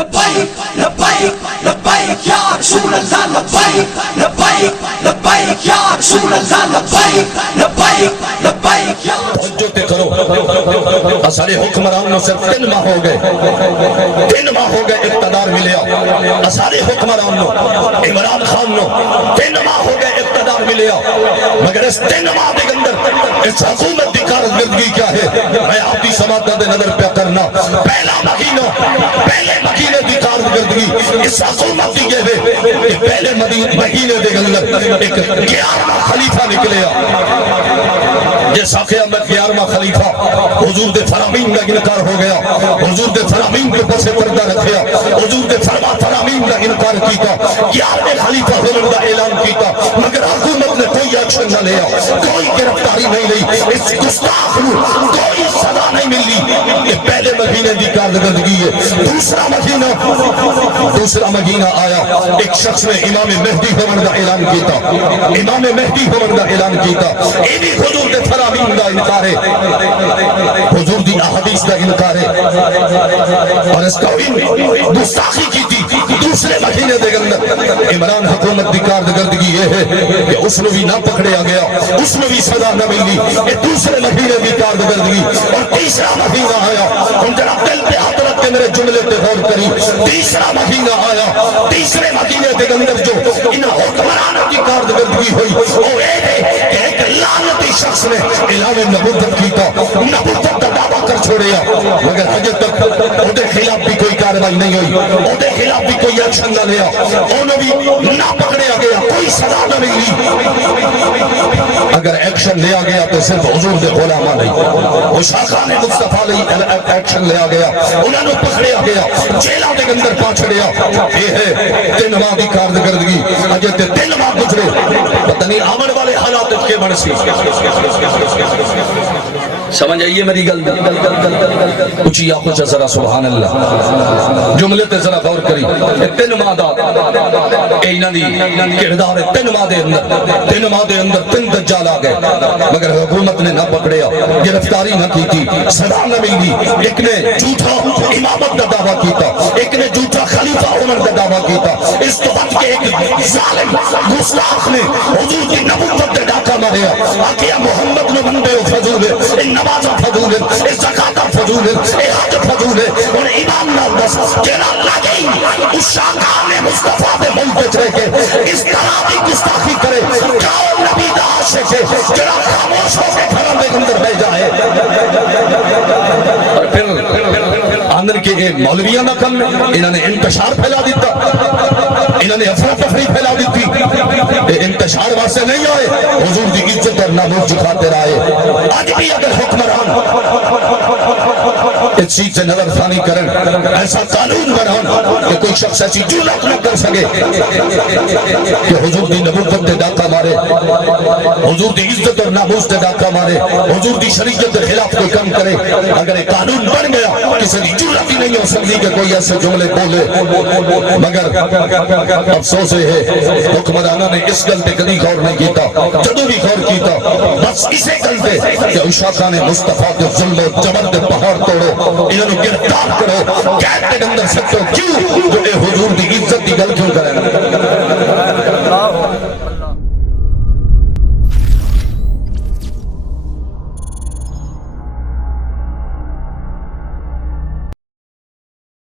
لبیک لبیک لبیک یا رسول اللہ لبیک لبیک لبیک یا رسول اللہ لبیک لبیک لبیک یا توجہ تے کرو اسارے حکمرانوں سے 3 ماہ ہو گئے 3 ماہ ہو گئے اقتدار ملیا اسارے حکمرانوں عمران خان نو 3 ماہ ہو گئے اقتدار ملیا مگر اس 3 ماہ دے اندر اس حکومت دی کارکردگی کیا ہے میں آپ کی سماعت دے نظر پہ کرنا پہلے مہینے دی کارکردگی اس حکومت دی یہ ہے کہ پہلے مہینے دے اندر ایک 11واں خلیفہ نکلیا جیسا کہ میں 11واں خلیفہ حضور دے فرامین کا انکار ہو گیا حضور دے فرامین کے پس پردہ رکھیا حضور دے فرامین کا انکار کیتا 11ویں خلیفہ ہونے کا اعلان کیتا مگر حکومت نے کوئی ایکشن نہ لیا کوئی گرفتاری نہیں لی اس گستاخ کو کوئی سزا نہیں ملی کہ پہلے مہینے دی کارکردگی ہے دوسرا مہینہ آیا ایک شخص نے امام مہدی ہونے کا اعلان کیتا امام مہدی ہونے کا اعلان کیتا یہ بھی حضور دے فرامین کا انکار ہے حضور دی احادیث کا انکار ہے اور اس کا گستاخی کی تھی دوسرے مہینے دے اندر عمران حکومت دی کارکردگی یہ ہے کہ اس نے بھی نہ پکڑیا گیا اس نے بھی سزا نہ ملی یہ دوسرے مہینے دی کارکردگی اور تیسرا مہینہ آیا ہم ذرا دل پہ ہاتھ رکھ کے میرے جملے پہ غور کری تیسرا مہینہ آیا تیسرے مہینے دے اندر جو ان حکمرانوں کی کارکردگی ہوئی وہ یہ ہے کہ ایک لعنتی شخص نے اعلان نبوت کیتا نبوت کا دعویٰ کر چھوڑیا مگر حجت تک ان کے خلاف بھی کوئی کاروائی نہیں ہوئی ان کے خلاف بھی کوئی ایکشن نہ لیا انہوں بھی نہ پکڑیا گیا کوئی سزا نہ ملی اگر ایکشن لیا گیا تو صرف حضور دے غلامہ نہیں وہ شاخان مصطفیٰ علیہ ایکشن لیا گیا انہوں نے پکڑیا گیا جیلہ دے اندر پہنچڑیا یہ ہے 3 ماہ کی کارکردگی حجت 3 ماہ گزرے پتہ نہیں آمن والے حالات کے بڑھ سی سمجھ آئیے میری گل اچھی آنکھوں سے ذرا سبحان اللہ جملے تے ذرا غور کری 3 ماہ دا اینہ دی کردار 3 ماہ دے اندر 3 دجال آ گئے مگر حکومت نے نہ پکڑیا گرفتاری نہ کی تھی سزا نہ ملی ایک نے جھوٹا امامت کا دعویٰ کیتا ایک نے جھوٹا خلیفہ عمر کا دعویٰ کیتا اس تو بعد کے ایک ظالم گستاخ نے حضور کی نبوت پہ ڈاکہ ماریا آکیا محمد نے بندے فضول ہے نماز فضول ہے زکاة فضول ہے حج فضول ہے اور ایمان نال بس جنا لگی اس شاکان مصطفیٰ دے ملک رہ کے اس طرح کی گستاخی کرے کون نبی دا عاشق ہے جنا خاموش ہو کے گھروں کے اندر بھیجا ہے اور پھر آندر کے مولویاں نہ کم انہوں نے انتشار پھیلا دیتا انہوں نے افراتفری پھیلا دیتی انتشار واسطے نہیں آئے حضور دی عزت اور ناموس خاطر آئے آج بھی اگر حکمران اس چیز سے نظر ثانی کرن ایسا قانون بنان کہ کوئی شخص ایسی جرات نہ کر سکے کہ حضور دی نبوت دے ڈاکہ مارے حضور دی عزت اور ناموس دے ڈاکہ مارے حضور دی شریعت کے خلاف کوئی کم کرے اگر ایک قانون بن گیا کسی دی جرات ہی نہیں ہو سکتی کہ کوئی ایسے جملے بولے مگر افسوس ہے حکمرانہ نے اس گل پہ کبھی غور نہیں کیتا جدو بھی غور کیتا بس اسے گل پہ کہ اشاقہ نے مصطفیٰ کے ظلم و جبر دے پہاڑ توڑو انہوں نے گرفتار کرو قید کے اندر سکتو کیوں جو اے حضور دی عزت دی گل کیوں کریں